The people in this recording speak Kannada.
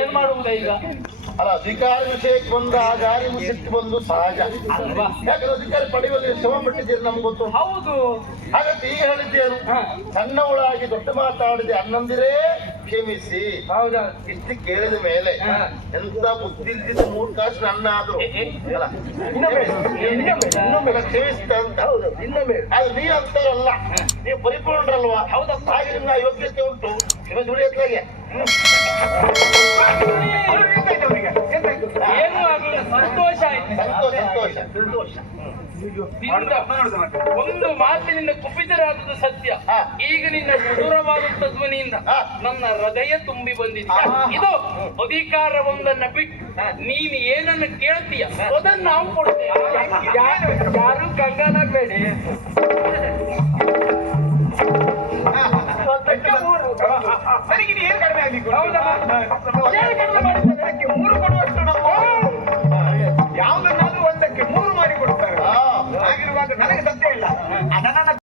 ಏನ್ ಮಾಡುವುದ ಈಗ? ಅಲ್ಲ ಅಧಿಕಾರ ವಿಷಯಕ್ಕೆ ಬಂದಾಗ ನಿಮ್ಗೆ ಸಿಟ್ಟು ಬಂದು ಸಹಜ. ಅಲ್ವಾ? ಯಾಕಂದ್ರೆ ಅಧಿಕಾರ ಪಡೆಯುವಲ್ಲಿ ಶ್ರಮ ಪಟ್ಟಿದ್ದೀರಿ ನಮ್ಗೆ ಗೊತ್ತು. ಹೌದು. ಹಾಗಂತ ಈಗ ಹೇಳಿದ್ದೇನು. ಸಣ್ಣವಳಾಗಿ ದೊಡ್ಡ ಮಾತಾಡಿದೆ ಅನ್ನಂದಿರೇ ಕ್ಷಮಿಸಿ. ಹೌದಾ? ಇಷ್ಟು ಕೇಳಿದ ಮೇಲೆ. ಎಂತ ಬುದ್ಧಿ ಇಲ್ದಿದ್ದ ಮೂರು ಕಾಸು ನನ್ನ ಆದ್ರು ಕ್ಷಮಿಸಿದ ಅಂತ. ಹೌದು ಇನ್ನೊಮ್ಮೆ ಅದು ನೀ ಅಂತಾರಲ್ಲ ನೀವು ಪರಿಪೂರ್ಣರಲ್ವಾ? ಹೌದಾ ಹಾಗೆ ನಿಮ್ಮ ಯೋಗ್ಯತೆ ಉಂಟು. ಏನು ಆಗಲಿಲ್ಲ. ಸಂತೋಷ ಆಯ್ತು. ಒಂದು ಮಾತಿನಿಂದ ಕುಪಿತರಾದದ್ದು ಸತ್ಯ. ಈಗ ನಿನ್ನ ಮಧುರವಾದಂತ ಧ್ವನಿಯಿಂದ. ನನ್ನ ಹೃದಯ ತುಂಬಿ ಬಂದಿದೆ. ಇದು ಅಧಿಕಾರ ಒಂದನ್ನ ಬಿಟ್ಟು ನೀನು ಏನನ್ನ ಕೇಳ್ತೀಯ ಅದನ್ನ ನಾವು ಕೊಡ್ತೇವೆ. ಯಾರು ಕಂಗಾಲಾಗಬೇಡಿ ಹೌದಾ. ಏನು ಕಡಿಮೆ ಮಾಡಿದ್ದೇನೆ? ಮೂರು ಕೊಡುವಷ್ಟು ನಮ್ಮ ಯಾವುದನ್ನಾದ್ರೂ ಒಂದಕ್ಕೆ ಮೂರು ಮಾಡಿ ಕೊಡ್ತಾರೆ. ಆಗಿರುವಾಗ ಹಾಗಿರುವಾಗ ನನಗೆ ಸತ್ಯ ಇಲ್ಲ. ಅದನ್ನ